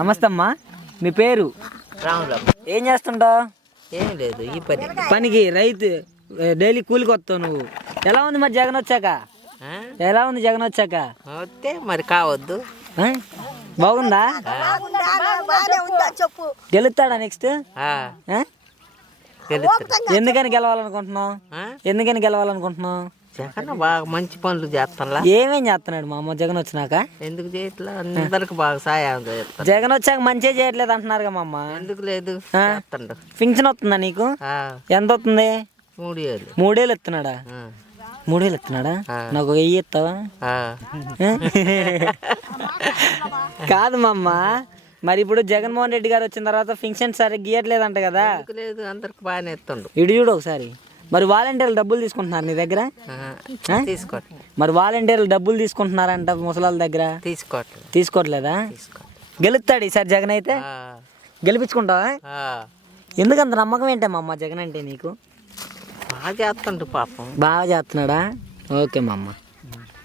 నమస్తే అమ్మా మీ పేరు? రాములమ్మ. ఏం చేస్తుంటావు? ఏం లేదు ఈ పని. పనికి రైతు డైలీ కూలికి వస్తావు నువ్వు. ఎలా ఉంది మరి జగన్ వచ్చాక? ఎలా ఉంది జగన్ వచ్చాక? వస్తే మరి కావద్దు? బాగుందా? గెలుస్తాడా నెక్స్ట్. ఎందుకని గెలవాలనుకుంటున్నావు? ఎందుకని గెలవాలనుకుంటున్నావు? జగన్ బాగా మంచి పనులు చేస్తానులా. ఏమేం చేస్తున్నాడు మా అమ్మ? జగన్ వచ్చినాక? ఎందుకు చేయట్లా? అందరికి బాగా సాయం చేస్తాను. జగన్ వచ్చాక మంచిగా చేయట్లేదు అంటున్నారుగా మా అమ్మ. ఎందుకు లేదు? చేస్తాడు. పింఛన్ వస్తుందా నీకు? ఎంత వస్తుంది? మూడు ఏళ్ళు మూడేళ్ళు ఇస్తున్నాడా మూడేళ్ళు ఇస్తున్నాడా. నాకు వెయ్యి ఇస్తావా. కాదు మా అమ్మ. మరి ఇప్పుడు జగన్మోహన్ రెడ్డి గారు వచ్చిన తర్వాత ఫింక్షన్ సరిగ్గా గీయట్లేదంట కదా. లేదు? అందరికి బాగానే ఇస్తుండు. ఇటు చూడు ఒకసారి. మరి వాలంటీర్లు డబ్బులు తీసుకుంటున్నారు నీ దగ్గర? తీసుకోవట్లేదు. మరి వాలంటీర్లు డబ్బులు తీసుకుంటున్నారంట ముసలాళ్ళ దగ్గర? తీసుకోవట్లేదు. తీసుకోవట్లేదా? గెలుస్తాడు ఈసారి జగన్ అయితే? గెలిపించుకుంటావా. ఎందుకంత నమ్మకం ఏంటే మా అమ్మ జగన్ అంటే నీకు? బాగా చేస్తుండు పాపం. బాగా చేస్తున్నాడా? ఓకే మా అమ్మ